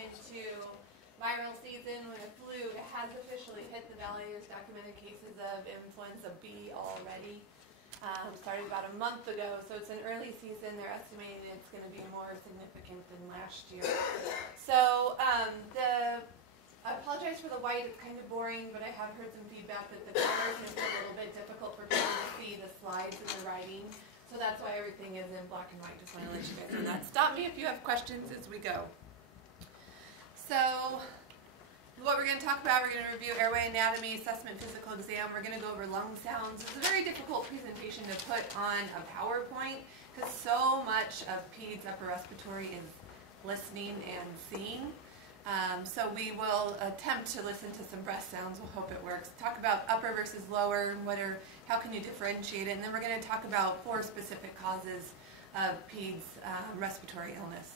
into viral season with the flu. It has officially hit the valley. There's documented cases of influenza B already. Started about a month ago, so it's an early season. They're estimating it's going to be more significant than last year. So I apologize for the white. It's kind of boring, but I have heard some feedback that the colors make it a little bit difficult for people to see the slides and the writing. So that's why everything is in black and white. Just want to let you guys know that. Stop me if you have questions as we go. So what we're going to talk about, we're going to review airway anatomy, assessment, physical exam. We're going to go over lung sounds. It's a very difficult presentation to put on a PowerPoint because so much of peds upper respiratory is listening and seeing. So we will attempt to listen to some breath sounds. We'll hope it works. Talk about upper versus lower, how can you differentiate it, and then we're going to talk about 4 specific causes of peds respiratory illness.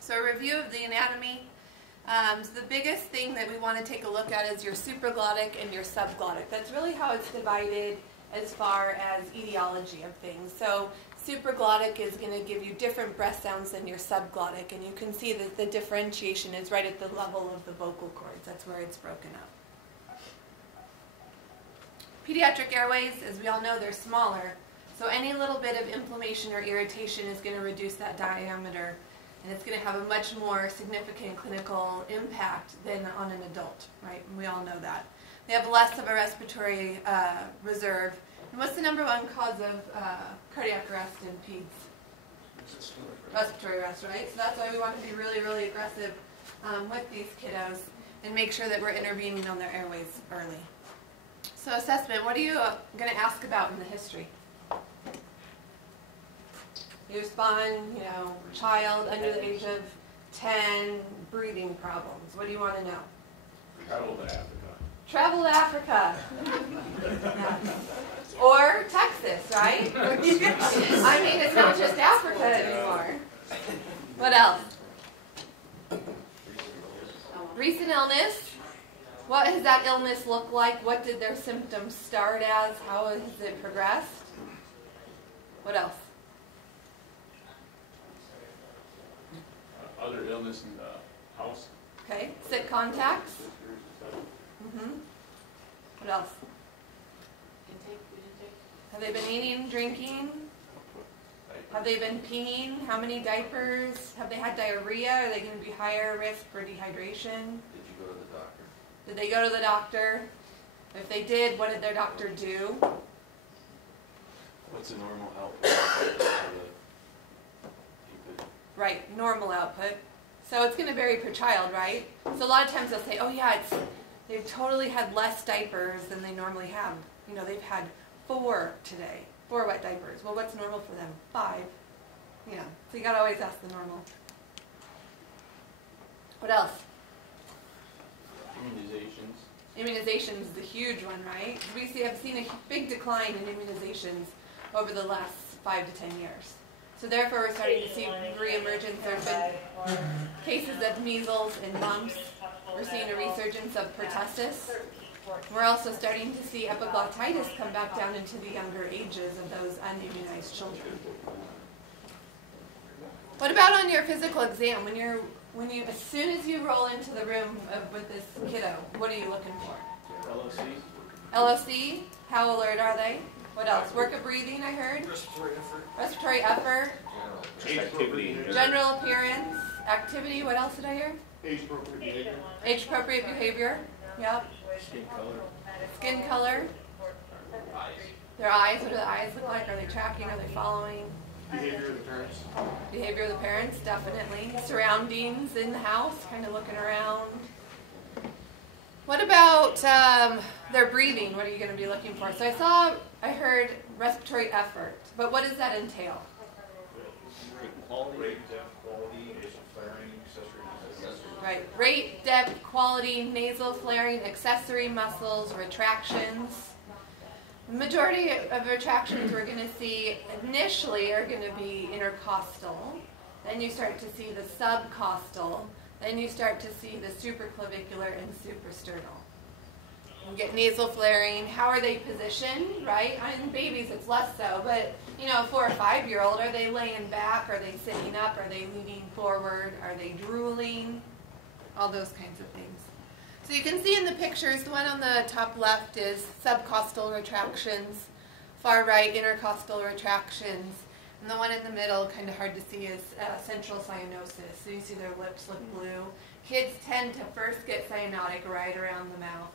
So a review of the anatomy. So the biggest thing that we want to take a look at is your supraglottic and your subglottic. That's really how it's divided as far as etiology of things. So supraglottic is going to give you different breath sounds than your subglottic, and you can see that the differentiation is right at the level of the vocal cords. That's where it's broken up. Pediatric airways, as we all know, they're smaller, so any little bit of inflammation or irritation is going to reduce that diameter, and it's going to have a much more significant clinical impact than on an adult, right? And we all know that. They have less of a respiratory reserve. And what's the #1 cause of cardiac arrest in peds? Respiratory arrest, right? So that's why we want to be really, really aggressive with these kiddos and make sure that we're intervening on their airways early. So assessment, what are you going to ask about in the history? You respond, child under the age of 10, breathing problems. What do you want to know? Travel to Africa. Travel to Africa. Yeah. Or Texas, right? I mean, it's not just Africa anymore. What else? Recent illness. What has that illness looked like? What did their symptoms start as? How has it progressed? What else? Other illness in the house. Okay. Sick contacts. What else? Have they been eating, drinking? Have they been peeing? How many diapers? Have they had diarrhea? Are they going to be higher risk for dehydration? Did you go to the doctor? Did they go to the doctor? If they did, what did their doctor do? What's a normal output? Right, normal output. So it's going to vary per child, right? So a lot of times they'll say, oh yeah, they've totally had less diapers than they normally have. They've had 4 today, 4 wet diapers. Well, what's normal for them? 5. So you got to always ask the normal. What else? Immunizations. Immunizations is a huge one, right? We have seen a big decline in immunizations over the last 5 to 10 years. So therefore, we're starting to see reemergence. There have been cases of measles and mumps. We're seeing a resurgence of pertussis. We're also starting to see epiglottitis come back down into the younger ages of those unimmunized children. What about on your physical exam? As soon as you roll into the room with this kiddo, what are you looking for? LOC. LOC? How alert are they? What else? Work of breathing, I heard. Respiratory effort. Activity. General appearance. Activity. What else did I hear? Age-appropriate behavior. Age-appropriate behavior. Yep. Skin color. Skin color. Eyes. Their eyes. What do the eyes look like? Are they tracking? Are they following? Behavior of the parents. Behavior of the parents, definitely. Surroundings in the house, kind of looking around. What about their breathing? What are you going to be looking for? So I heard respiratory effort, but what does that entail? Rate, depth, quality, nasal flaring, accessory. Right. Rate, depth, quality, nasal flaring, accessory muscles, retractions. The majority of retractions we're going to see initially are going to be intercostal. Then you start to see the subcostal. Then you start to see the supraclavicular and suprasternal. You get nasal flaring. How are they positioned, right? In babies, it's less so, but a 4 or 5-year-old, are they laying back? Are they sitting up? Are they leaning forward? Are they drooling? all those kinds of things. So you can see in the pictures, the one on the top left is subcostal retractions, far right intercostal retractions, and the one in the middle, kind of hard to see, is central cyanosis. So you see their lips look blue. Kids tend to first get cyanotic right around the mouth.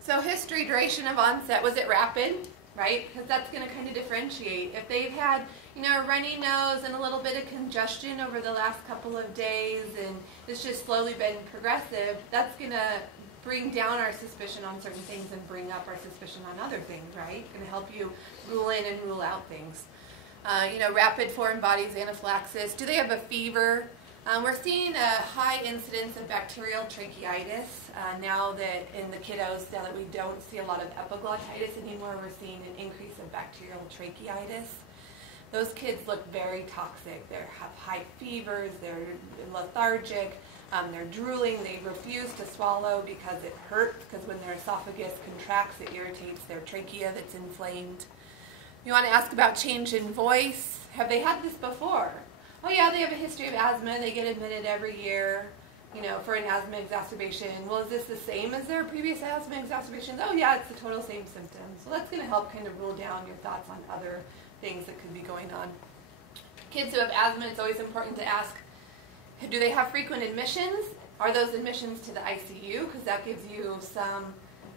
So history, duration of onset, was it rapid? Right? Because that's going to kind of differentiate. If they've had, a runny nose and a little bit of congestion over the last couple of days and it's just slowly been progressive, that's going to bring down our suspicion on certain things and bring up our suspicion on other things, right? Going to help you rule in and rule out things. Rapid foreign bodies, anaphylaxis. Do they have a fever? We're seeing a high incidence of bacterial tracheitis now that in the kiddos, now that we don't see a lot of epiglottitis anymore, we're seeing an increase of bacterial tracheitis. Those kids look very toxic. They have high fevers, they're lethargic, they're drooling, they refuse to swallow because it hurts, because when their esophagus contracts, it irritates their trachea that's inflamed. You want to ask about change in voice. Have they had this before? Oh yeah, they have a history of asthma. They get admitted every year, for an asthma exacerbation. Well, is this the same as their previous asthma exacerbations? Oh yeah, it's the total same symptoms. So that's going to help kind of rule down your thoughts on other things that could be going on. Kids who have asthma, it's always important to ask, do they have frequent admissions? Are those admissions to the ICU? Because that gives you some,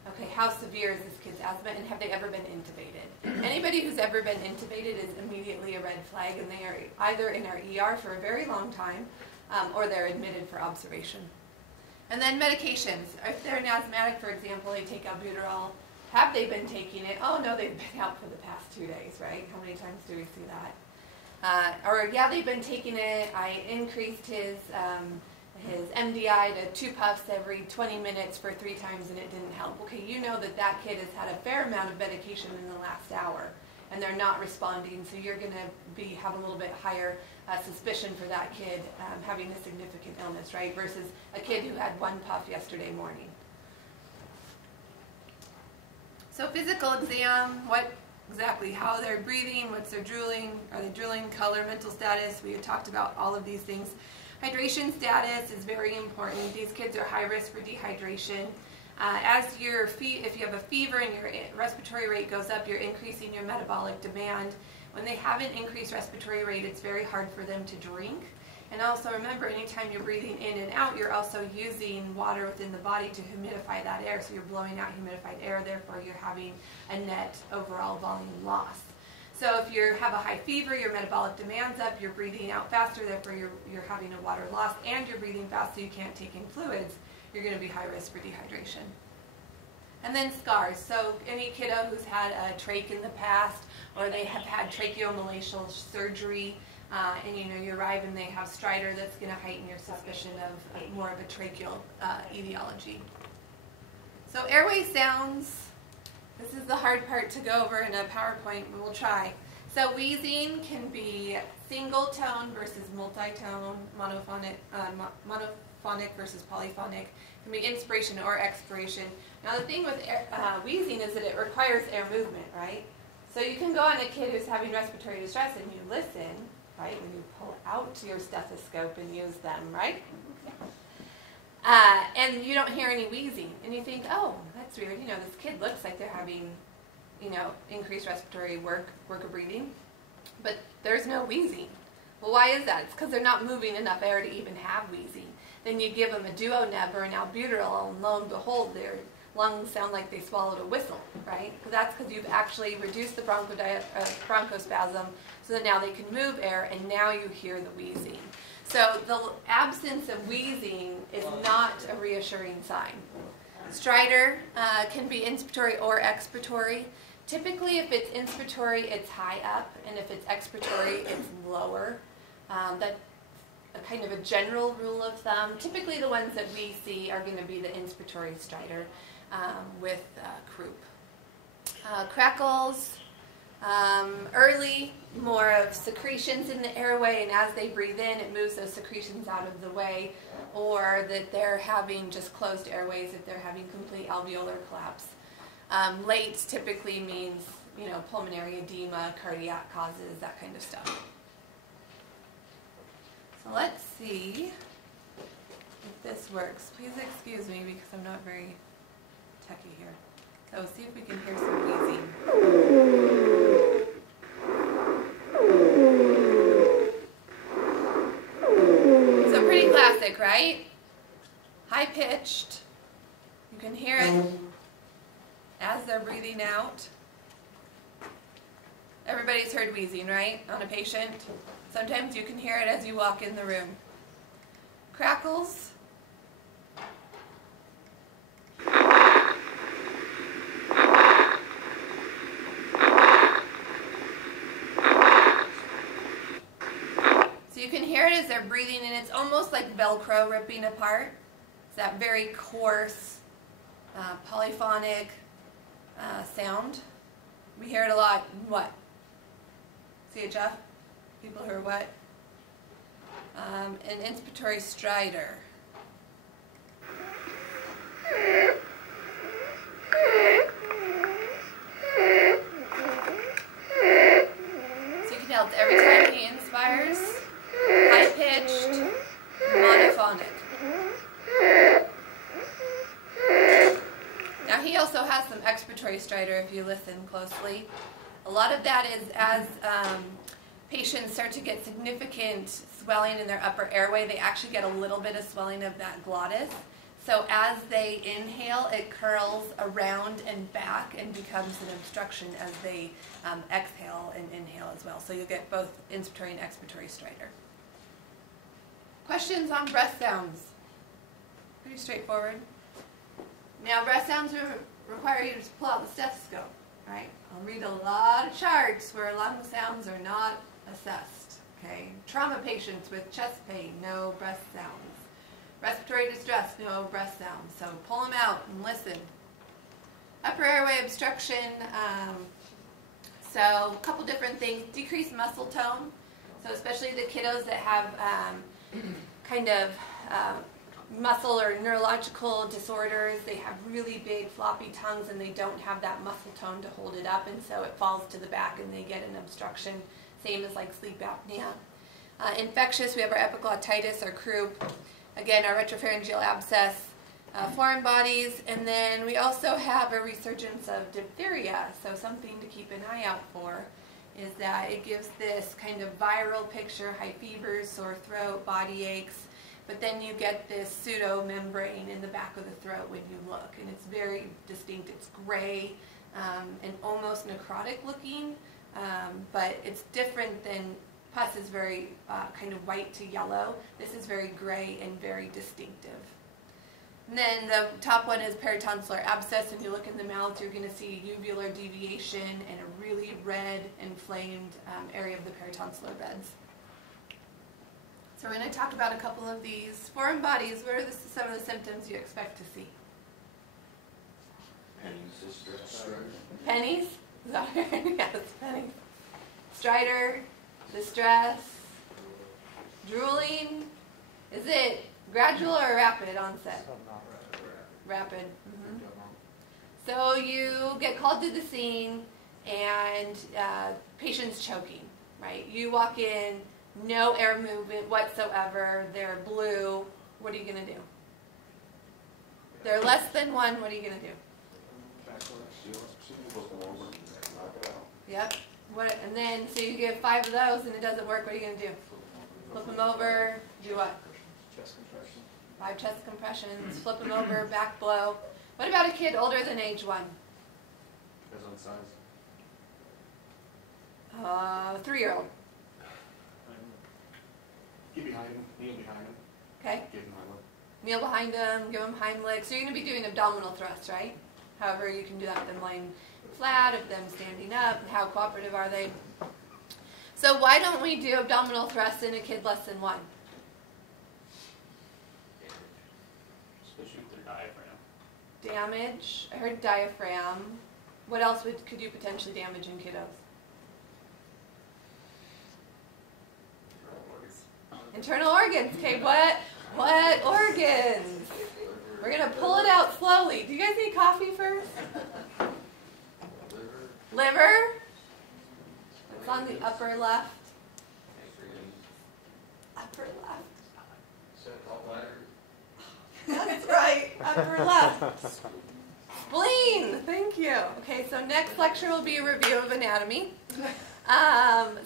okay, how severe is this kid's asthma, and have they ever been intubated? Anybody who's ever been intubated is immediately a red flag, and they are either in our ER for a very long time, or they're admitted for observation. And then medications. If they're an asthmatic, for example, they take Albuterol. Have they been taking it? Oh no, they've been out for the past 2 days, right? How many times do we see that? Or yeah, they've been taking it. I increased his MDI to 2 puffs every 20 minutes for 3 times and it didn't help. Okay, you know that that kid has had a fair amount of medication in the last hour and they're not responding, so you're going to have a little bit higher suspicion for that kid having a significant illness, right? Versus a kid who had 1 puff yesterday morning. So physical exam, how they're breathing, what's their drooling, are they drooling, color, mental status, we had talked about all of these things. Hydration status is very important. These kids are high risk for dehydration. If you have a fever and your respiratory rate goes up, you're increasing your metabolic demand. When they have an increased respiratory rate, it's very hard for them to drink. And also remember, anytime you're breathing in and out, you're also using water within the body to humidify that air. So you're blowing out humidified air, therefore you're having a net overall volume loss. So if you have a high fever, your metabolic demand's up, you're breathing out faster, therefore you're having a water loss, and you're breathing fast so you can't take in fluids, you're going to be high risk for dehydration. And then scars. So any kiddo who's had a trach in the past, or they have had tracheomalacial surgery, and you arrive and they have stridor, that's going to heighten your suspicion of more of a tracheal etiology. So airway sounds. This is the hard part to go over in a PowerPoint, but we'll try. So wheezing can be single tone versus multi-tone, monophonic versus polyphonic. It can be inspiration or expiration. Now the thing with wheezing is that it requires air movement, right? So you can go on a kid who's having respiratory distress and you listen, right? When you pull out your stethoscope and use them, right? And you don't hear any wheezing, and you think, oh, that's weird. This kid looks like they're having, increased respiratory work of breathing, but there's no wheezing. Well, why is that? It's because they're not moving enough air to even have wheezing. Then you give them a duoneb or an albuterol, and lo and behold, their lungs sound like they swallowed a whistle, right? That's because you've actually reduced the bronchospasm so that now they can move air, and now you hear the wheezing. So the absence of wheezing is not a reassuring sign. Stridor can be inspiratory or expiratory. Typically, if it's inspiratory, it's high up, and if it's expiratory, it's lower. That's kind of a general rule of thumb. Typically, the ones that we see are going to be the inspiratory stridor with croup. Crackles. Early, more of secretions in the airway, and as they breathe in, it moves those secretions out of the way, or that they're having just closed airways if they're having complete alveolar collapse. Late typically means, pulmonary edema, cardiac causes, that kind of stuff. So let's see if this works. Please excuse me because I'm not very techy here. So see if we can hear some wheezing. So pretty classic, right? High pitched. You can hear it as they're breathing out. Everybody's heard wheezing, right, on a patient? Sometimes you can hear it as you walk in the room. Crackles. So you can hear it as they're breathing, and it's almost like Velcro ripping apart. It's that very coarse, polyphonic sound. We hear it a lot. What? See it, Jeff? People who are what? An inspiratory stridor. So you can tell it's every time he inspires, high-pitched, monophonic. Now he also has some expiratory stridor if you listen closely. A lot of that is as patients start to get significant swelling in their upper airway, they actually get a little bit of swelling of that glottis. So as they inhale, it curls around and back and becomes an obstruction as they exhale and inhale as well. So you'll get both inspiratory and expiratory stridor. Questions on breath sounds? Pretty straightforward. Now breath sounds require you to pull out the stethoscope, right? I'll read a lot of charts where lung sounds are not assessed. Okay, trauma patients with chest pain, no breath sounds. Respiratory distress, no breath sounds. So pull them out and listen. Upper airway obstruction. So a couple different things. Decreased muscle tone. So especially the kiddos that have kind of muscle or neurological disorders, they have really big floppy tongues and they don't have that muscle tone to hold it up, and so it falls to the back and they get an obstruction, same as like sleep apnea. Infectious, we have our epiglottitis, our croup, again our retropharyngeal abscess, foreign bodies, and then we also have a resurgence of diphtheria. So something to keep an eye out for is that it gives this kind of viral picture, high fevers, sore throat, body aches, but then you get this pseudo membrane in the back of the throat when you look, and it's very distinct. It's gray and almost necrotic looking, but it's different than pus is very kind of white to yellow. This is very gray and very distinctive. And then the top one is peritonsillar abscess. When you look in the mouth, you're going to see uvular deviation and a really red, inflamed area of the peritonsillar beds. So we're going to talk about a couple of these. Foreign bodies, what are some of the symptoms you expect to see? Pennies? Yes, pennies. Stridor, distress, drooling. Is it gradual or rapid onset? Rapid. Mm-hmm. So you get called to the scene and patient's choking, right? You walk in, no air movement whatsoever, they're blue. What are you going to do? They're less than one, what are you going to do? Yep. What? And then, so you get 5 of those and it doesn't work, what are you going to do? Flip them over, do what? Chest compression. 5 chest compressions, flip them over, back blow. What about a kid older than age 1? Depends on size. 3-year-old. Get behind him, kneel behind him. Okay. Give him Heimlich. Kneel behind them, give them Heimlich. So you're going to be doing abdominal thrusts, right? However, you can do that with them lying flat, of them standing up. How cooperative are they? So why don't we do abdominal thrusts in a kid less than 1? Especially with their diaphragm. Damage. I heard diaphragm. What else could you potentially damage in kiddos? Internal organs. Okay, what organs? We're going to pull it out slowly. Do you guys need coffee first? Liver. It's on the upper left. Upper left. Upper left. Spleen. Thank you. Okay, so next lecture will be a review of anatomy.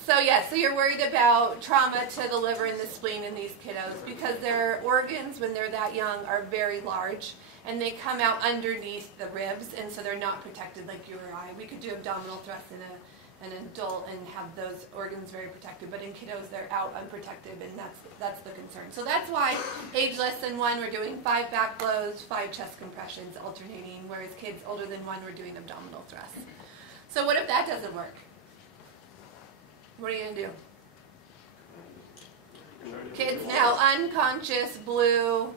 So you're worried about trauma to the liver and the spleen in these kiddos because their organs, when they're that young, are very large and they come out underneath the ribs, and so they're not protected like you or I. We could do abdominal thrusts in an adult and have those organs very protected, but in kiddos they're out unprotected, and that's the concern. So that's why age less than 1 we're doing 5 back blows, 5 chest compressions alternating, whereas kids older than 1 we're doing abdominal thrusts. So what if that doesn't work? What are you going to do? Kids now unconscious, blue.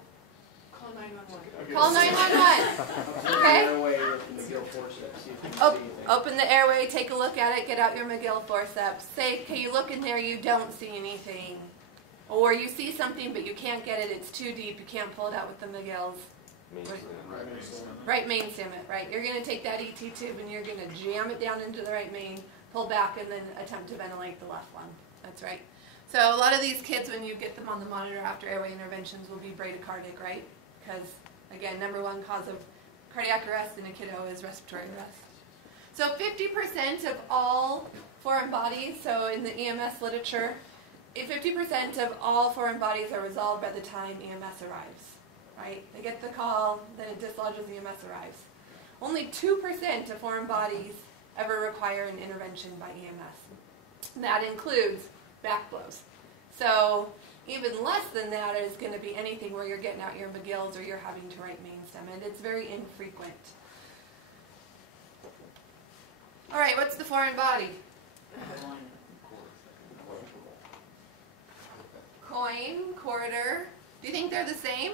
Call 911. Call 911. Okay? Airway with the McGill forceps, see if you can see anything. Open the airway, take a look at it, get out your McGill forceps. Say, okay, you look in there, you don't see anything. Or you see something, but you can't get it, it's too deep, you can't pull it out with the McGills. Right main stem it, right. You're going to take that ET tube and you're going to jam it down into the right main, pull back, and then attempt to ventilate the left one. That's right. So a lot of these kids, when you get them on the monitor after airway interventions, will be bradycardic, right? Because, again, #1 cause of cardiac arrest in a kiddo is respiratory arrest. So 50% of all foreign bodies, so in the EMS literature, 50% of all foreign bodies are resolved by the time EMS arrives, right? They get the call, then it dislodges, EMS arrives. Only 2% of foreign bodies ever require an intervention by EMS. That includes back blows. So even less than that is going to be anything where you're getting out your McGills or you're having to right main stem, and it's very infrequent. All right, what's the foreign body? Coin, quarter. Do you think they're the same?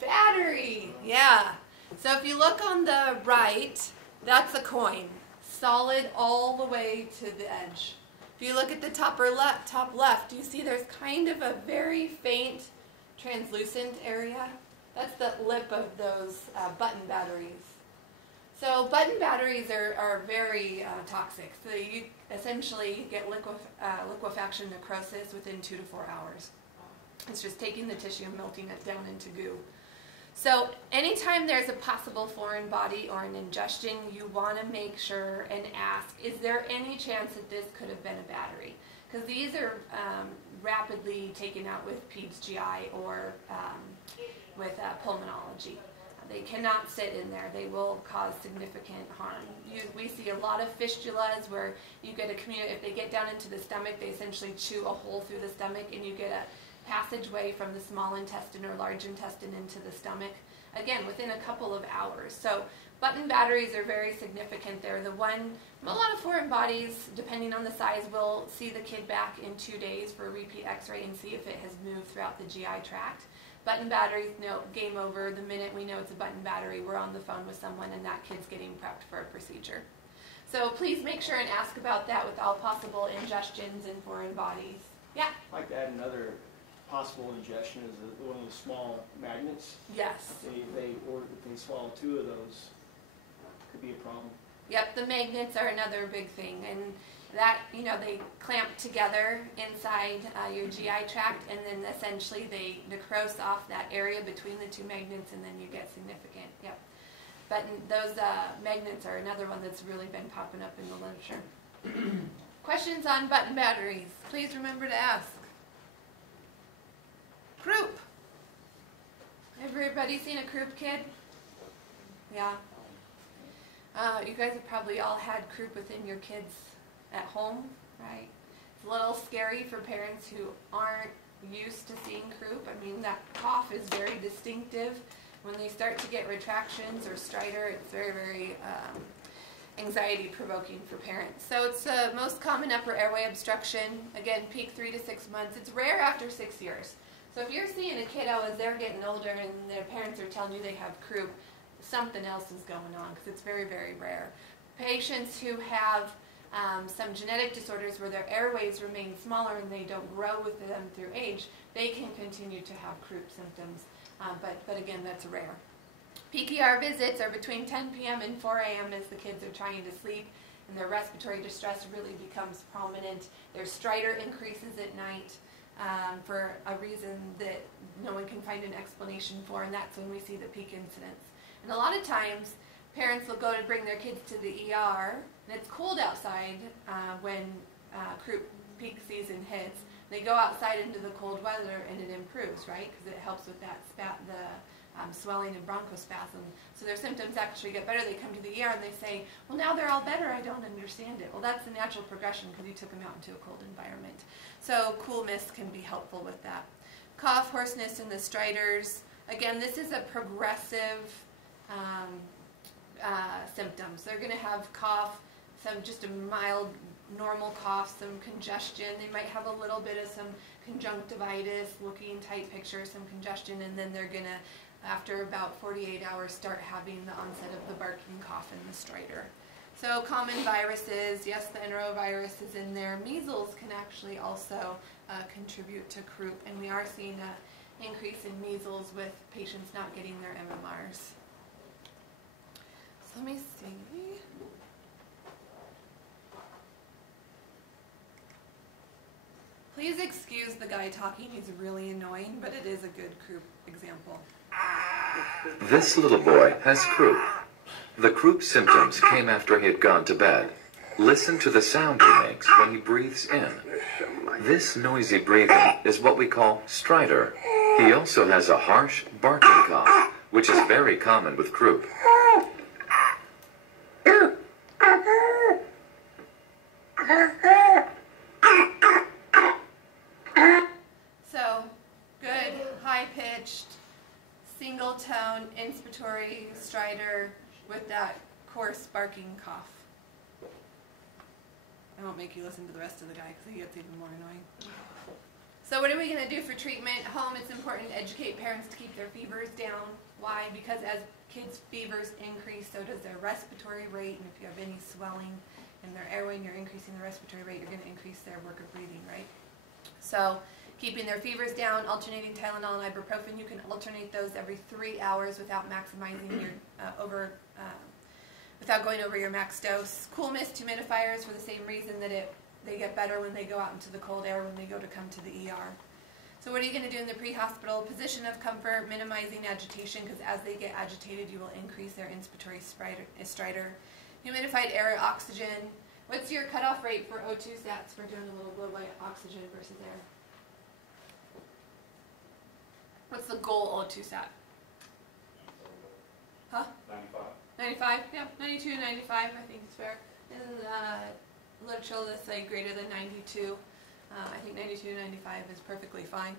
Battery, yeah. So if you look on the right, that's a coin, solid all the way to the edge. If you look at the top left, you see there's kind of a very faint translucent area. That's the lip of those button batteries. So button batteries are very toxic. So you essentially get liquefaction necrosis within 2 to 4 hours. It's just taking the tissue and melting it down into goo. So anytime there's a possible foreign body or an ingestion, you want to make sure and ask, is there any chance that this could have been a battery? Because these are rapidly taken out with peds GI or with pulmonology. They cannot sit in there. They will cause significant harm. We see a lot of fistulas where you get if they get down into the stomach, they essentially chew a hole through the stomach and you get a passageway from the small intestine or large intestine into the stomach, again, within a couple of hours. So button batteries are very significant. They're the one, a lot of foreign bodies, depending on the size, will see the kid back in 2 days for a repeat x-ray and see if it has moved throughout the GI tract. Button batteries, no, game over. The minute we know it's a button battery, we're on the phone with someone and that kid's getting prepped for a procedure. So please make sure and ask about that with all possible ingestions in foreign bodies. Yeah? I'd like to add another possible ingestion is one of the small magnets. Yes. If they swallow 2 of those, could be a problem. Yep, the magnets are another big thing, and that, they clamp together inside your GI tract, and then essentially they necrose off that area between the 2 magnets, and then you get significant. Yep. But those magnets are another one that's really been popping up in the literature. Questions on button batteries? Please remember to ask. Croup. Everybody seen a croup kid? Yeah. You guys have probably all had croup within your kids at home, right? It's a little scary for parents who aren't used to seeing croup. I mean, that cough is very distinctive. When they start to get retractions or stridor, it's very, very anxiety-provoking for parents. So it's the most common upper airway obstruction. Again, peak 3 to 6 months. It's rare after 6 years. So if you're seeing a kiddo as they're getting older and their parents are telling you they have croup, something else is going on because it's very, very rare. Patients who have some genetic disorders where their airways remain smaller and they don't grow with them through age, they can continue to have croup symptoms. But again, that's rare. PKR visits are between 10 p.m. and 4 a.m. as the kids are trying to sleep and their respiratory distress really becomes prominent. Their stridor increases at night. for a reason that no one can find an explanation for, and that's when we see the peak incidence. And a lot of times, parents will go to bring their kids to the ER, and it's cold outside when croup peak season hits. They go outside into the cold weather, and it improves, right? Because it helps with that swelling and bronchospasm. So their symptoms actually get better. They come to the ER and they say, well, now they're all better. I don't understand it. Well, that's the natural progression because you took them out into a cold environment. So cool mist can be helpful with that. Cough, hoarseness in the striders. Again, this is a progressive symptoms. They're going to have cough, just a mild normal cough, some congestion. They might have a little bit of some conjunctivitis, looking tight picture, some congestion, and then they're going to, after about 48 hours, start having the onset of the barking cough in the stridor. So common viruses, yes, the enterovirus is in there. Measles can actually also contribute to croup, and we are seeing an increase in measles with patients not getting their MMRs. So let me see. Please excuse the guy talking, he's really annoying, but it is a good croup example. This little boy has croup. The croup symptoms came after he had gone to bed. Listen to the sound he makes when he breathes in. This noisy breathing is what we call stridor. He also has a harsh, barking cough, which is very common with croup. So, good, high-pitched, single-tone, inspiratory stridor with that coarse barking cough. I won't make you listen to the rest of the guy because he gets even more annoying. So what are we going to do for treatment? At home, it's important to educate parents to keep their fevers down. Why? Because as kids' fevers increase, so does their respiratory rate, and if you have any swelling in their airway and you're increasing the respiratory rate, you're going to increase their work of breathing, right? So keeping their fevers down, alternating Tylenol and ibuprofen. You can alternate those every 3 hours without maximizing your without going over your max dose. Cool mist humidifiers for the same reason that they get better when they go out into the cold air when they go to come to the ER. So what are you going to do in the pre-hospital? Position of comfort, minimizing agitation, because as they get agitated, you will increase their inspiratory stridor. Humidified air, oxygen. What's your cutoff rate for O2 sats for doing a little blow by oxygen versus air? What's the goal O2 sat? Huh? 95. 95? Yeah, 92, 95, I think is fair. In literature, they say greater than 92. I think 92 to 95 is perfectly fine.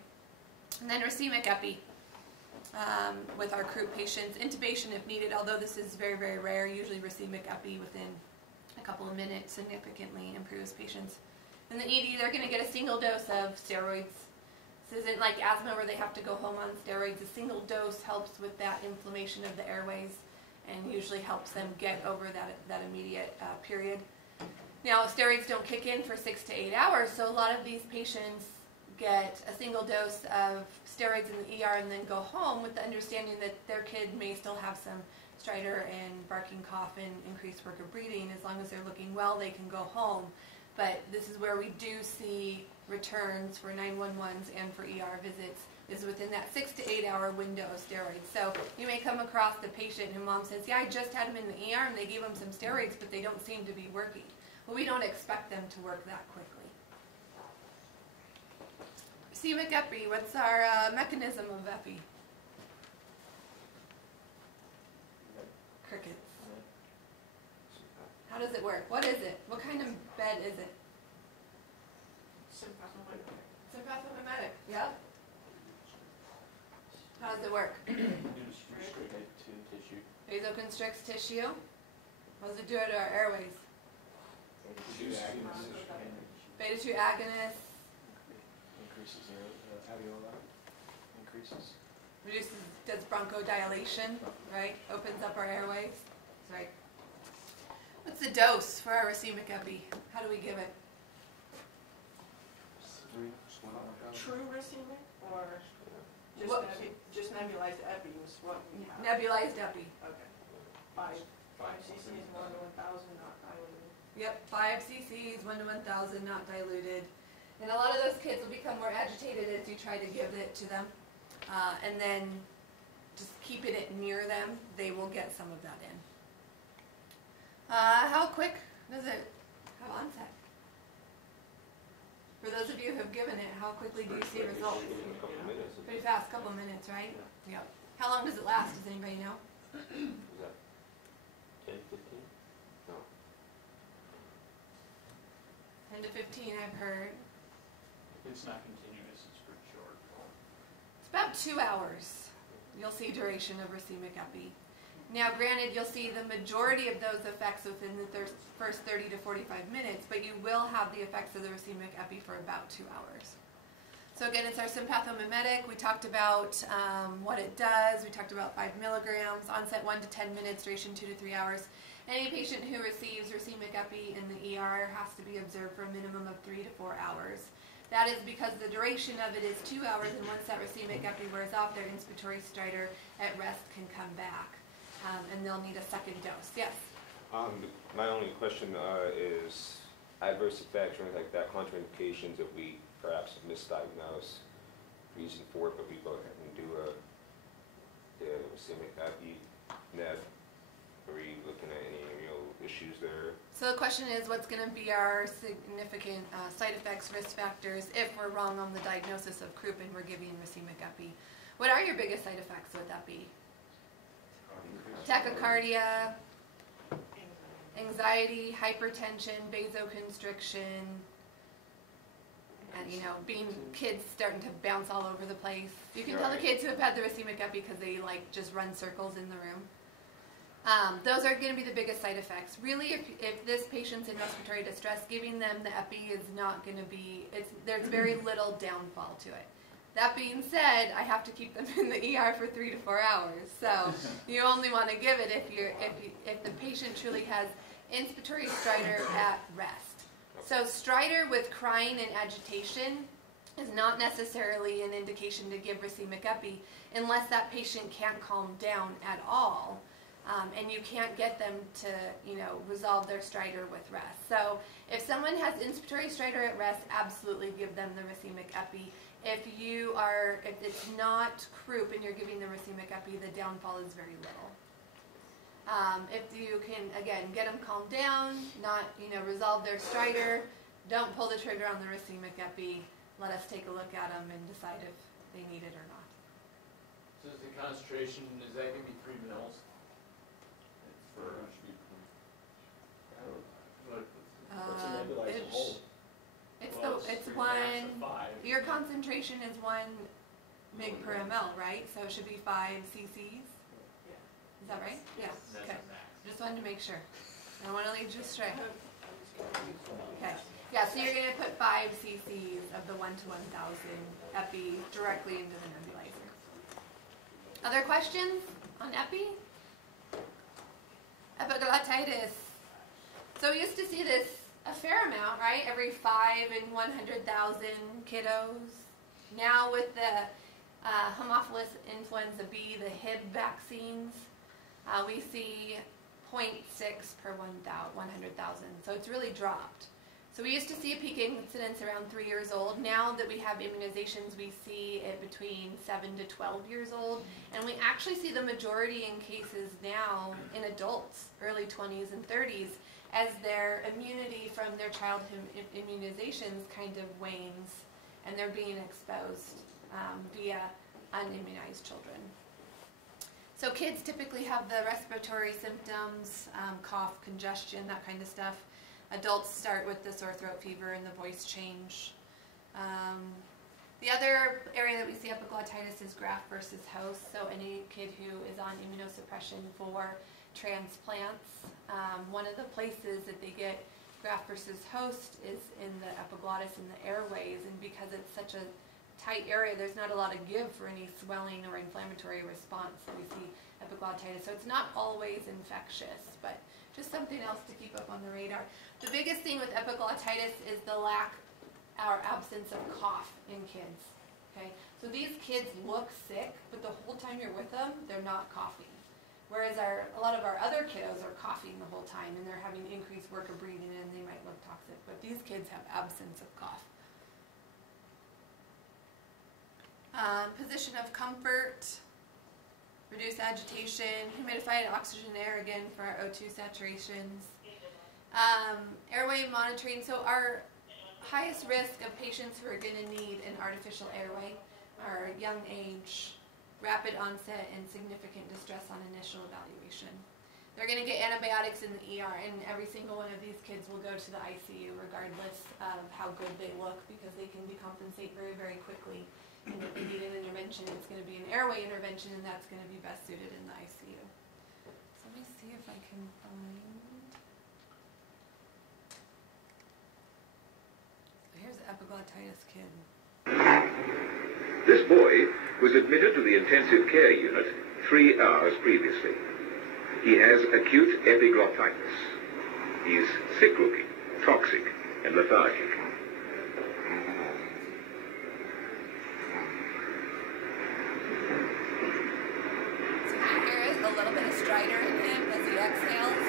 And then racemic epi with our croup patients. Intubation if needed, although this is very, very rare. Usually racemic epi within a couple of minutes significantly improves patients. In the ED, they're going to get a single dose of steroids. This isn't like asthma where they have to go home on steroids. A single dose helps with that inflammation of the airways and usually helps them get over that immediate period. Now, steroids don't kick in for 6 to 8 hours, so a lot of these patients get a single dose of steroids in the ER and then go home with the understanding that their kid may still have some stridor and barking cough and increased work of breathing. As long as they're looking well, they can go home. But this is where we do see returns for 911s and for ER visits is within that 6 to 8 hour window of steroids. So you may come across the patient and mom says, yeah, I just had him in the ER and they gave him some steroids, but they don't seem to be working. Well, we don't expect them to work that quickly. Racemic epi, what's our mechanism of epi? Crickets. How does it work? What is it? What kind of bed is it? Sympathomimetic. Yep. How does it work? Vasoconstricts tissue. What does it do to our airways? Beta 2 agonist. Increases the alveoli. Increases. Reduces, does bronchodilation, right? Opens up our airways. Right. What's the dose for our racemic epi? How do we give it? True racemic or just nebulized epi is what we have? Nebulized epi. Okay. 5 cc's 1 to 1,000, not diluted. Yep, 5 cc's, 1 to 1,000, not diluted. And a lot of those kids will become more agitated as you try to give it to them. And then just keeping it near them, they will get some of that in. How quick does it have onset? For those of you who have given it, how quickly do you see results? In a couple of minutes. Pretty fast, couple minutes, right? Yep. How long does it last? Does anybody know? Is that 10, 15? No. 10 to 15, I've heard. If it's not continuous, it's pretty short. It's about 2 hours. You'll see duration of racemic epi. Now, granted, you'll see the majority of those effects within the first 30 to 45 minutes, but you will have the effects of the racemic epi for about 2 hours. So again, it's our sympathomimetic. We talked about what it does. We talked about 5 milligrams, onset 1 to 10 minutes, duration 2 to 3 hours. Any patient who receives racemic epi in the ER has to be observed for a minimum of 3 to 4 hours. That is because the duration of it is 2 hours, and once that racemic epi wears off, their inspiratory stridor at rest can come back, and they'll need a second dose. Yes? My only question is adverse effects or anything like that, contraindications that we perhaps misdiagnose, reason for it, but we go ahead and do a racemic epi net. Are we looking at any real issues there? So the question is, what's going to be our significant side effects, risk factors, if we're wrong on the diagnosis of croup and we're giving racemic epi? What are your biggest side effects? Would that be tachycardia, anxiety, hypertension, vasoconstriction, and being kids starting to bounce all over the place? You can tell the kids who have had the racemic epi because they just run circles in the room. Those are going to be the biggest side effects. Really, if this patient's in respiratory distress, giving them the epi is not going to be, there's very little downfall to it. That being said, I have to keep them in the ER for 3 to 4 hours. So you only want to give it if the patient truly has inspiratory stridor at rest. So stridor with crying and agitation is not necessarily an indication to give racemic epi unless that patient can't calm down at all. And you can't get them to, resolve their stridor with rest. So if someone has inspiratory stridor at rest, absolutely give them the racemic epi. If it's not croup and you're giving them racemic epi, the downfall is very little. If you can, again, get them calmed down, not, resolve their stridor, don't pull the trigger on the racemic epi. Let us take a look at them and decide if they need it or not. So is the concentration, is that going to be 3 mils? What's a nebulized whole? It's one. Your concentration is 1 mg per ml, right? So it should be 5 cc's. Is that right? Yeah. Okay. Just wanted to make sure. I don't want to lead you astray. Okay. Yeah. So you're going to put 5 cc's of the 1 to 1,000 epi directly into the nebulizer. Other questions on epi? Epiglottitis. So we used to see this a fair amount, right? Every 5 in 100,000 kiddos. Now with the Haemophilus influenza B, the Hib vaccines, we see 0.6 per 100,000. So it's really dropped. So we used to see a peak incidence around 3 years old. Now that we have immunizations, we see it between 7 to 12 years old. And we actually see the majority in cases now in adults, early 20s and 30s, as their immunity from their childhood immunizations kind of wanes and they're being exposed via unimmunized children. So kids typically have the respiratory symptoms, cough, congestion, that kind of stuff. Adults start with the sore throat, fever, and the voice change. The other area that we see epiglottitis is graft versus host. So any kid who is on immunosuppression for transplants, one of the places that they get graft versus host is in the epiglottis and the airways. And because it's such a tight area, there's not a lot of give for any swelling or inflammatory response. So we see epiglottitis. So it's not always infectious, but just something else to keep up on the radar. The biggest thing with epiglottitis is the lack or absence of cough in kids. Okay, so these kids look sick, but the whole time you're with them, they're not coughing. Whereas a lot of our other kiddos are coughing the whole time, and they're having increased work of breathing, and they might look toxic. But these kids have absence of cough. Position of comfort, reduce agitation, humidified oxygen air again for our O2 saturations. Airway monitoring. So our highest risk of patients who are going to need an artificial airway are young age, rapid onset, and significant distress on initial evaluation. They're going to get antibiotics in the ER, and every single one of these kids will go to the ICU regardless of how good they look, because they can decompensate very, very quickly. And if they need an intervention, it's going to be an airway intervention, and that's going to be best suited in the ICU. So let me see if I can find... Here's the epiglottitis kid. This boy was admitted to the intensive care unit 3 hours previously. He has acute epiglottitis. He's sick-looking, toxic, and lethargic. So here is a little bit of stridor in him as he exhales.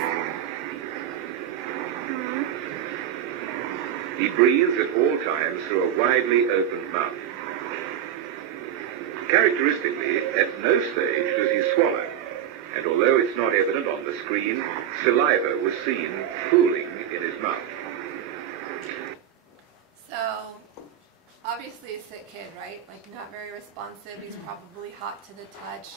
He breathes at all times through a widely opened mouth. Characteristically, at no stage does he swallow, and although it's not evident on the screen, saliva was seen pooling in his mouth. So, obviously a sick kid, right? Like, not very responsive. He's probably hot to the touch.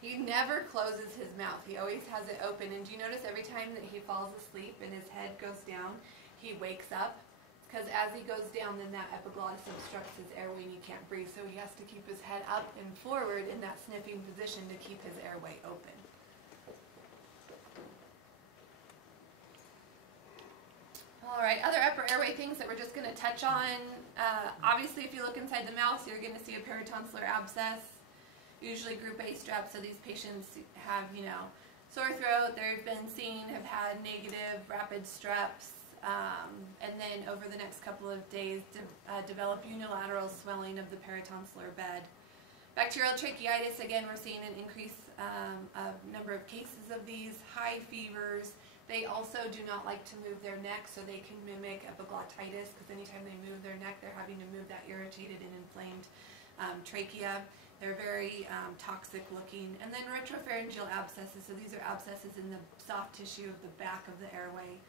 He never closes his mouth. He always has it open. And do you notice every time that he falls asleep and his head goes down, he wakes up? Because as he goes down, then that epiglottis obstructs his airway and he can't breathe. So he has to keep his head up and forward in that sniffing position to keep his airway open. All right, other upper airway things that we're just going to touch on. Obviously, if you look inside the mouth, you're going to see a peritonsillar abscess, usually group A strep. So these patients have, sore throat. They've been seen, have had negative rapid streps. And then over the next couple of days develop unilateral swelling of the peritonsillar bed. Bacterial tracheitis, again, we're seeing an increase of number of cases of these, high fevers. They also do not like to move their neck, so they can mimic epiglottitis, because anytime they move their neck, they're having to move that irritated and inflamed trachea. They're very toxic looking. And then retropharyngeal abscesses, so these are abscesses in the soft tissue of the back of the airway.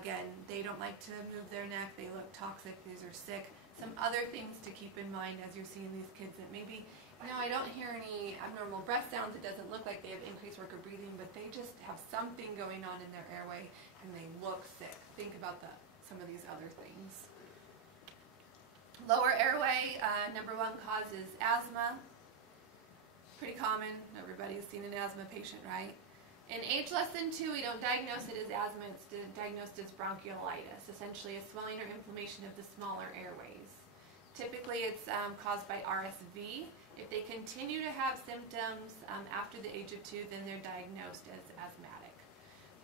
Again, they don't like to move their neck, they look toxic, these are sick. Some other things to keep in mind as you're seeing these kids that maybe, I don't hear any abnormal breath sounds, it doesn't look like they have increased work of breathing, but they just have something going on in their airway and they look sick. Think about some of these other things. Lower airway, number one cause is asthma. Pretty common, everybody's seen an asthma patient, right? In age less than 2, we don't diagnose it as asthma, it's diagnosed as bronchiolitis, essentially a swelling or inflammation of the smaller airways. Typically it's caused by RSV. If they continue to have symptoms after the age of 2, then they're diagnosed as asthmatic.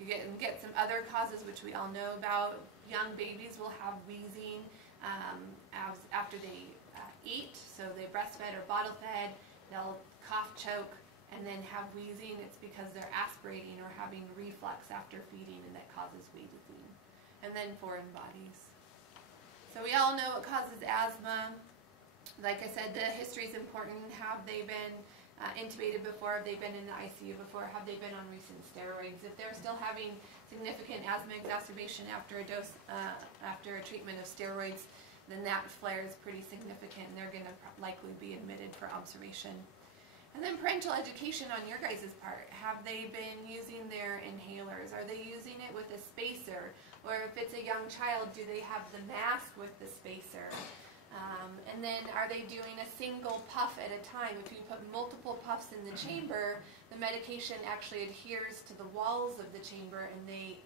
You get some other causes which we all know about. Young babies will have wheezing after they eat, so they breastfed or bottle fed, they'll cough, choke, and then have wheezing. It's because they're aspirating or having reflux after feeding, and that causes wheezing. And then foreign bodies. So we all know what causes asthma. Like I said, the history is important. Have they been intubated before? Have they been in the ICU before? Have they been on recent steroids? If they're still having significant asthma exacerbation after a treatment of steroids, then that flare is pretty significant, and they're going to likely be admitted for observation. And then parental education on your guys' part. Have they been using their inhalers? Are they using it with a spacer? Or if it's a young child, do they have the mask with the spacer? And then are they doing a single puff at a time? If you put multiple puffs in the chamber, the medication actually adheres to the walls of the chamber and they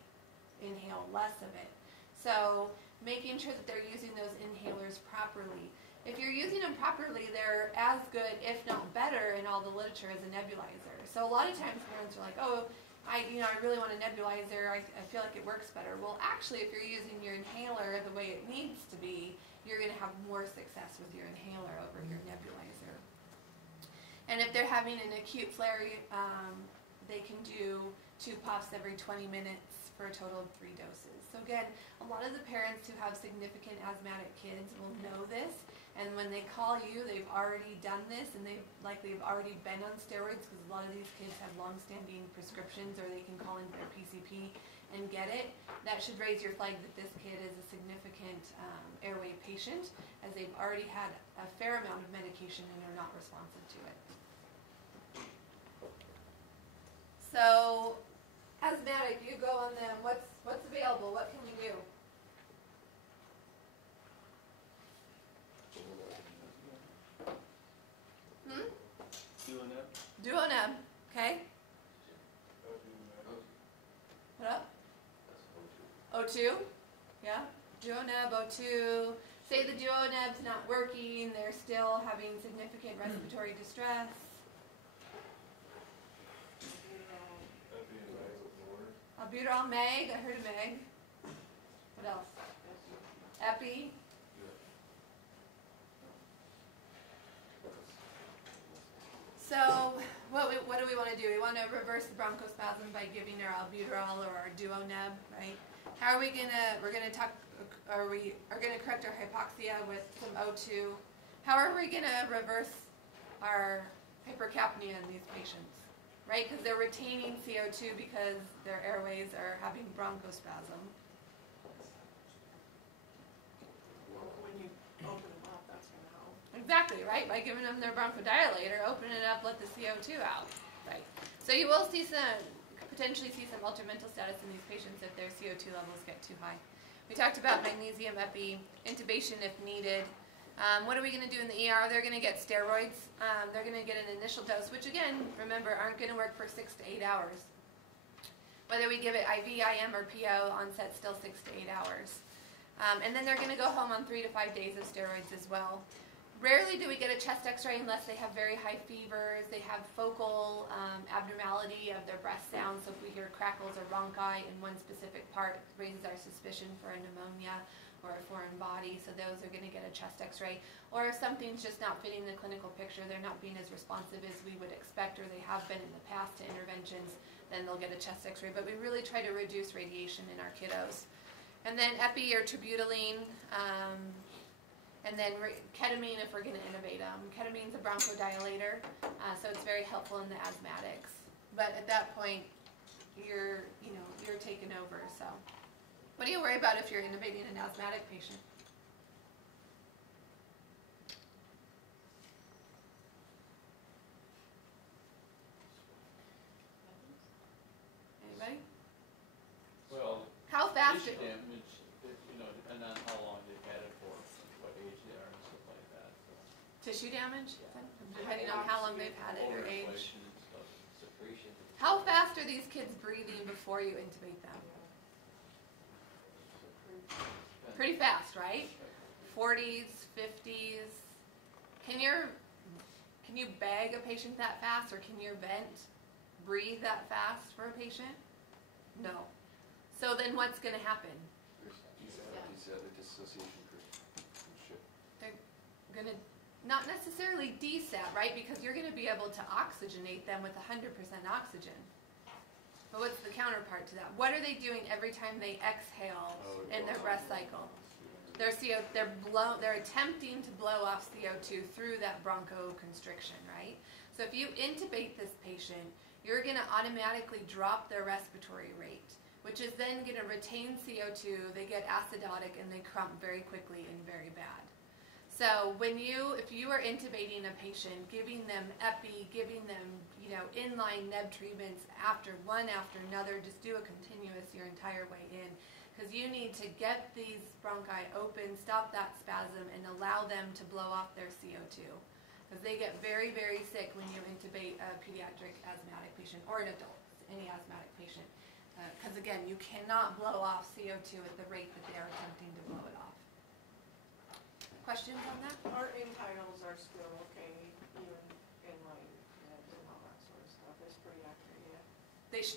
inhale less of it. So making sure that they're using those inhalers properly. If you're using them properly, they're as good, if not better, in all the literature as a nebulizer. So a lot of times parents are like, oh, I really want a nebulizer, I feel like it works better. Well, actually, if you're using your inhaler the way it needs to be, you're going to have more success with your inhaler over your nebulizer. And if they're having an acute flare, they can do 2 puffs every 20 minutes for a total of 3 doses. So again, a lot of the parents who have significant asthmatic kids will know this, and when they call you, they've already done this, and they've already been on steroids, because a lot of these kids have long-standing prescriptions, or they can call in their PCP and get it. That should raise your flag that this kid is a significant airway patient, as they've already had a fair amount of medication and are not responsive to it. So, asthmatic, you go on them. What's available? What can we do? Duoneb, okay. What up? O2? Yeah. Duoneb, O2. Say the duoneb's not working, they're still having significant respiratory distress. Albuterol, Meg, I heard of Meg. What else? Epi. So, what do we want to do? We want to reverse the bronchospasm by giving our albuterol or our duoneb, right? How are we gonna? We're gonna talk. We are gonna correct our hypoxia with some O2. How are we gonna reverse our hypercapnia in these patients, right? Because they're retaining CO2 because their airways are having bronchospasm. When you open them up, that's going to help. Exactly, right? By giving them their bronchodilator, open it up, let the CO2 out, right? So you will potentially see some altered mental status in these patients if their CO2 levels get too high. We talked about magnesium epi, intubation if needed. What are we going to do in the ER? They're going to get steroids. They're going to get an initial dose, which again, remember, aren't going to work for 6 to 8 hours. Whether we give it IV, IM, or PO, onset still 6 to 8 hours. And then they're going to go home on 3 to 5 days of steroids as well. Rarely do we get a chest x-ray unless they have very high fevers, they have focal abnormality of their breath sound, so if we hear crackles or rhonchi in one specific part, it raises our suspicion for a pneumonia or a foreign body, so those are going to get a chest x-ray. Or if something's just not fitting the clinical picture, they're not being as responsive as we would expect, or they have been in the past to interventions, then they'll get a chest x-ray. But we really try to reduce radiation in our kiddos. And then epi or terbutaline, and then ketamine if we're going to intubate them. Ketamine's a bronchodilator, so it's very helpful in the asthmatics. But at that point, you're taken over. So, what do you worry about if you're intubating an asthmatic patient? Anybody? Well, How fast? tissue damage, depending on how long they've had it for, what age they are and stuff like that. So. Tissue damage? Depending on how long they've had it or age. Overinflation and stuff. Secretion. How fast are these kids breathing before you intubate them? Pretty fast, right? 40s, 50s. Can you bag a patient that fast, or can your vent breathe that fast for a patient? No. So then what's going to happen? They're going to not necessarily desat, right? Because you're going to be able to oxygenate them with 100% oxygen. But what's the counterpart to that? What are they doing every time they exhale in their breath cycle? They're attempting to blow off CO2 through that bronchoconstriction, right? So if you intubate this patient, you're going to automatically drop their respiratory rate, which is then going to retain CO2. They get acidotic and they crump very quickly and very bad. So if you are intubating a patient, giving them epi, giving them inline neb treatments one after another, just do a continuous your entire way in, because you need to get these bronchi open, stop that spasm, and allow them to blow off their CO2. Because they get very, very sick when you intubate a pediatric asthmatic patient or an adult, any asthmatic patient. Because again, you cannot blow off CO2 at the rate that they are attempting to blow it off. Questions on that? Our intitles are still okay, even in like meds and all that sort of stuff. It's pretty accurate, yeah.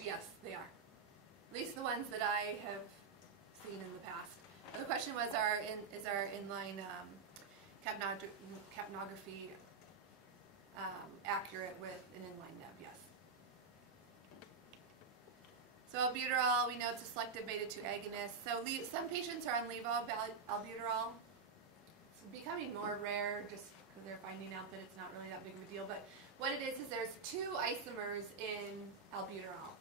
Yes, they are. At least the ones that I have seen in the past. The question was, is our inline capnography accurate with an inline neb? Yes. So albuterol, we know it's a selective beta-2 agonist. So some patients are on albuterol. It's becoming more rare just because they're finding out that it's not really that big of a deal. But what it is there's 2 isomers in albuterol.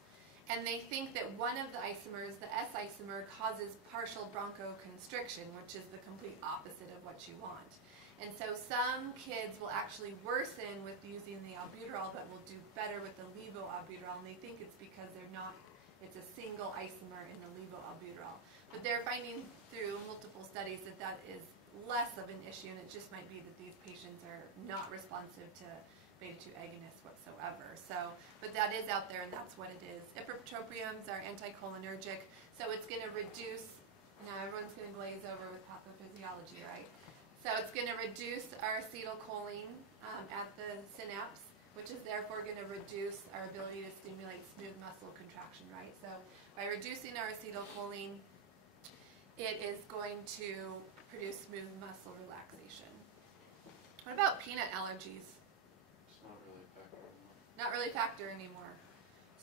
And they think that one of the isomers, the S isomer, causes partial bronchoconstriction, which is the complete opposite of what you want. And so some kids will actually worsen with using the albuterol, but will do better with the levoalbuterol. And they think it's because it's a single isomer in the levoalbuterol. But they're finding through multiple studies that that is less of an issue, and it just might be that these patients are not responsive to beta-2 agonists whatsoever. So, but that is out there, and that's what it is. Ipratropiums are anticholinergic, so it's going to reduce, now everyone's going to glaze over with pathophysiology, right? So it's going to reduce our acetylcholine at the synapse, which is therefore going to reduce our ability to stimulate smooth muscle contraction, right? So by reducing our acetylcholine, it is going to produce smooth muscle relaxation. What about peanut allergies? It's not really a factor anymore. Not really a factor anymore.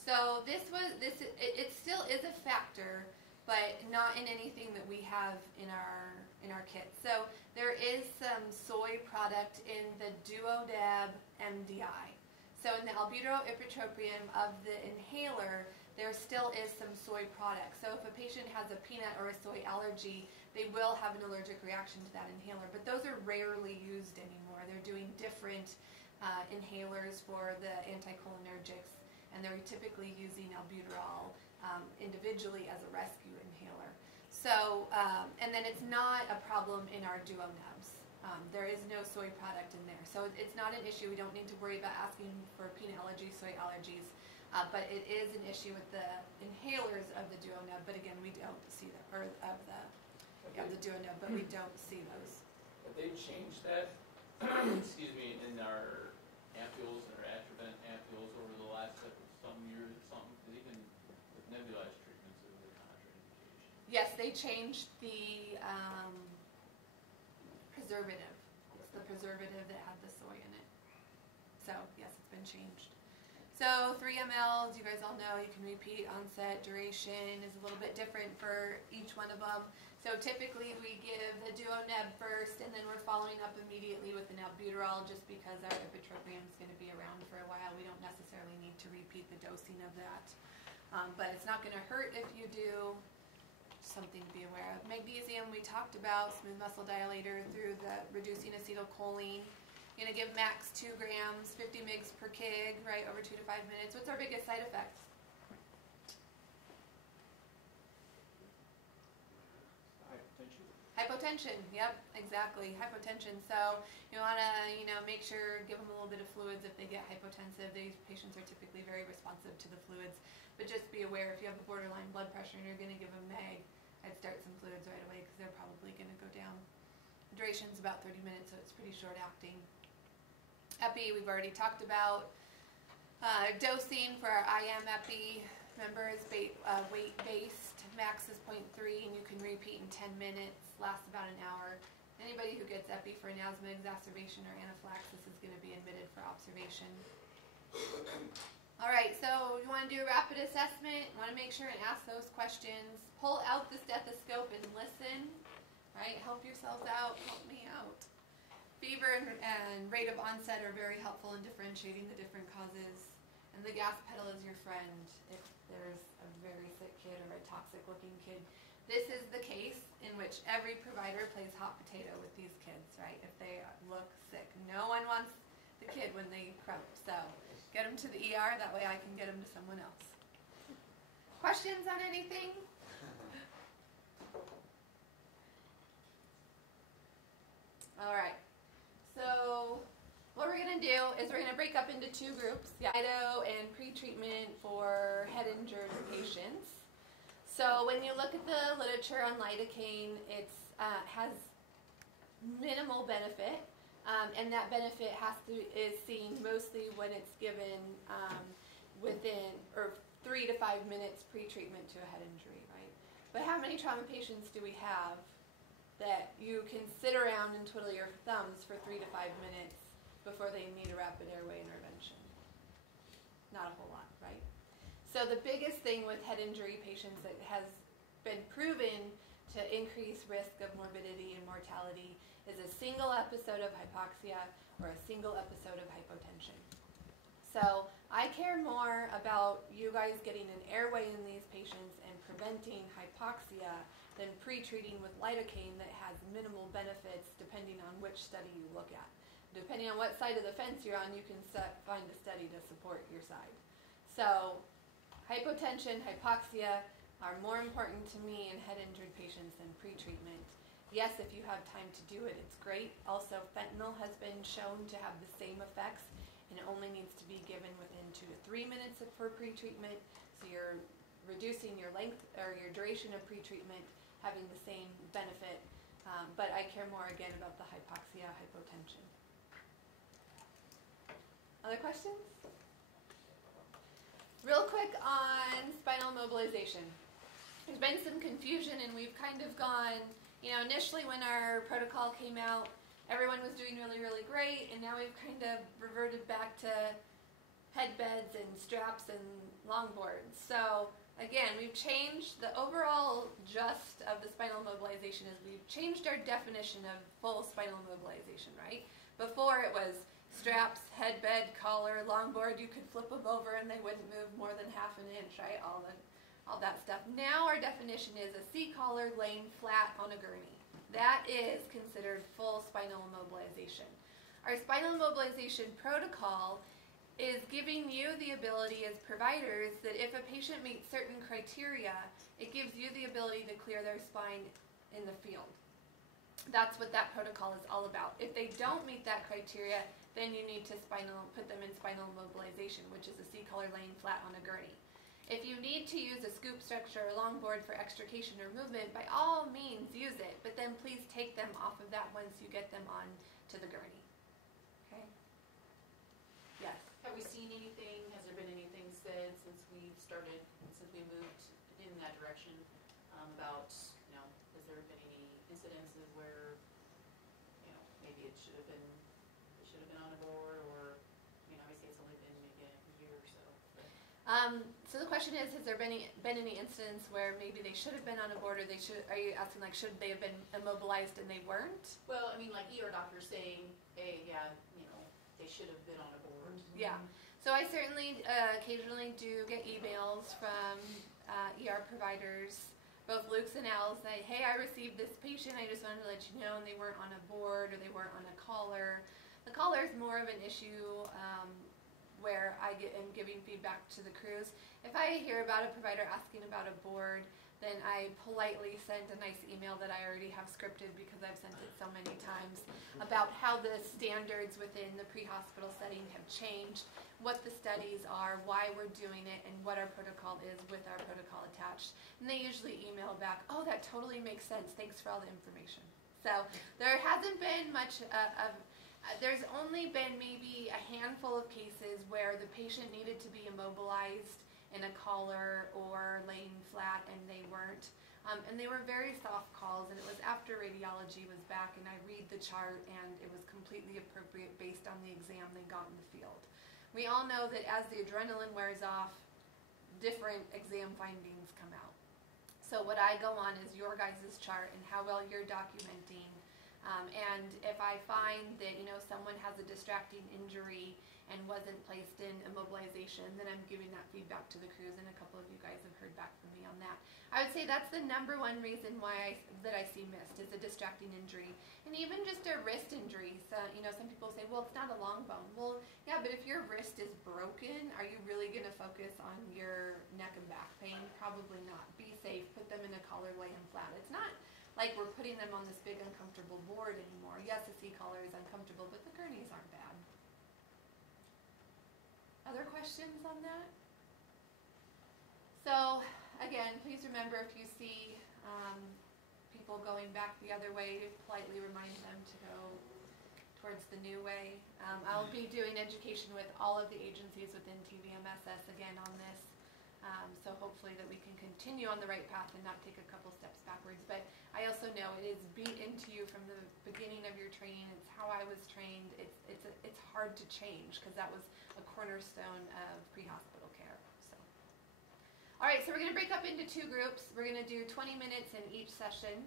So it still is a factor, but not in anything that we have in our kit. So there is some soy product in the Duodab MDI. So in the albuterol ipratropium of the inhaler, there still is some soy product. So if a patient has a peanut or a soy allergy, they will have an allergic reaction to that inhaler. But those are rarely used anymore. They're doing different inhalers for the anticholinergics, and they're typically using albuterol individually as a rescue inhaler. So, and then it's not a problem in our duonabs. There is no soy product in there. So it's not an issue. We don't need to worry about asking for peanut allergies, soy allergies. But it is an issue with the inhalers of the duonab. But again, we don't see that, or of the duonab, but we don't see those. But they changed that, excuse me, in our ampules and our Atrovent ampules over the last some years or something, because even with nebulized treatments, it was a contraindication. Yes, they changed the preservative. It's the preservative that had the soy in it. So, yes, it's been changed. So 3 mLs, you guys all know, you can repeat. Onset, duration is a little bit different for each one of them. So typically we give the duoneb first, and then we're following up immediately with an albuterol, just because our ipratropium is going to be around for a while. We don't necessarily need to repeat the dosing of that. But it's not going to hurt if you do. Something to be aware of. Magnesium, we talked about, smooth muscle dilator through the reducing acetylcholine. You're going to give max 2 grams, 50 mg per kg, right, over 2 to 5 minutes. What's our biggest side effects? Hypotension, yep, exactly, hypotension. So you want to, make sure, give them a little bit of fluids if they get hypotensive. These patients are typically very responsive to the fluids. But just be aware, if you have a borderline blood pressure and you're going to give them MAG, I'd start some fluids right away because they're probably going to go down. Duration is about 30 minutes, so it's pretty short acting. Epi, we've already talked about. Dosing for our IM Epi, remember, is weight-based. Max is 0.3, and you can repeat in 10 minutes, lasts about an hour. Anybody who gets Epi for an asthma exacerbation or anaphylaxis is going to be admitted for observation. All right, so you want to do a rapid assessment. You want to make sure and ask those questions. Pull out the stethoscope and listen. Right, help yourselves out. Help me out. Fever and rate of onset are very helpful in differentiating the different causes. And the gas pedal is your friend if there's a very sick kid or a toxic-looking kid. This is the case in which every provider plays hot potato with these kids, right? If they look sick. No one wants the kid when they crump. So get them to the ER, that way I can get them to someone else. Questions on anything? All right. So what we're going to do is we're going to break up into 2 groups, Ido and pre-treatment for head injured patients. So when you look at the literature on lidocaine, it has minimal benefit, and that benefit is seen mostly when it's given within 3 to 5 minutes pre-treatment to a head injury, right? But how many trauma patients do we have that you can sit around and twiddle your thumbs for 3 to 5 minutes before they need a rapid airway intervention? Not a whole lot, right? So the biggest thing with head injury patients that has been proven to increase risk of morbidity and mortality is a single episode of hypoxia or a single episode of hypotension. So I care more about you guys getting an airway in these patients and preventing hypoxia than pre-treating with lidocaine that has minimal benefits depending on which study you look at. Depending on what side of the fence you're on, you can find a study to support your side. So hypotension, hypoxia are more important to me in head-injured patients than pre-treatment. Yes, if you have time to do it, it's great. Also, fentanyl has been shown to have the same effects, and it only needs to be given within 2 to 3 minutes for pre-treatment. So you're reducing your length or your duration of pre-treatment, having the same benefit. But I care more again about the hypoxia, hypotension. Other questions? Real quick on spinal mobilization. There's been some confusion, and we've kind of gone, initially when our protocol came out, everyone was doing really, really great, and now we've kind of reverted back to headbeds and straps and longboards. So again, we've changed the overall gist of the spinal mobilization is we've changed our definition of full spinal mobilization, right? Before it was straps, headbed, collar, longboard, you could flip them over and they wouldn't move more than half an inch, right? All that stuff. Now our definition is a C-collar laying flat on a gurney. That is considered full spinal immobilization. Our spinal immobilization protocol is giving you the ability as providers that if a patient meets certain criteria, it gives you the ability to clear their spine in the field. That's what that protocol is all about. If they don't meet that criteria, then you need to put them in spinal immobilization, which is a C-collar laying flat on a gurney. If you need to use a scoop structure or longboard for extrication or movement, by all means use it, but then please take them off of that once you get them on to the gurney. Okay? Yes? Have we seen anything, has there been anything said since we moved in that direction about, has there been any incidences where, maybe it should have been on a board, or, obviously it's only been maybe a year or so. So the question is, has there been any incidents where maybe they should have been on a board, or are you asking should they have been immobilized and they weren't? Well, like ER doctors saying, hey, yeah, they should have been on a board. Yeah. So I certainly occasionally do get emails from ER providers, both Luke's and Al's, say, hey, I received this patient, I just wanted to let you know, and they weren't on a board or they weren't on a collar. The collar is more of an issue where I am giving feedback to the crews. If I hear about a provider asking about a board, then I politely send a nice email that I already have scripted because I've sent it so many times about how the standards within the pre-hospital setting have changed, what the studies are, why we're doing it, and what our protocol is with our protocol attached. And they usually email back, oh, that totally makes sense. Thanks for all the information. So there hasn't been much there's only been maybe a handful of cases where the patient needed to be immobilized in a collar or laying flat and they weren't. And they were very soft calls, and it was after radiology was back and I read the chart and it was completely appropriate based on the exam they got in the field. We all know that as the adrenaline wears off, different exam findings come out. So what I go on is your guys' chart and how well you're documenting. And if I find that someone has a distracting injury and wasn't placed in immobilization, then I'm giving that feedback to the crews, and a couple of you guys have heard back from me on that. I would say that's the number one reason why I see missed is a distracting injury, and even just a wrist injury. So some people say, well, it's not a long bone. Well, yeah, but if your wrist is broken, are you really going to focus on your neck and back pain? Probably not. Be safe. Put them in a collar, lay them flat. It's not like we're putting them on this big uncomfortable board anymore. Yes, the C-collar is uncomfortable, but the gurneys aren't bad. Other questions on that? So, again, please remember if you see people going back the other way, politely remind them to go towards the new way. I'll be doing education with all of the agencies within TVMSS again on this. So hopefully that we can continue on the right path and not take a couple steps backwards. But I also know it is beat into you from the beginning of your training. It's how I was trained. It's hard to change because that was a cornerstone of pre-hospital care. So All right, so we're going to break up into two groups. We're going to do 20 minutes in each session.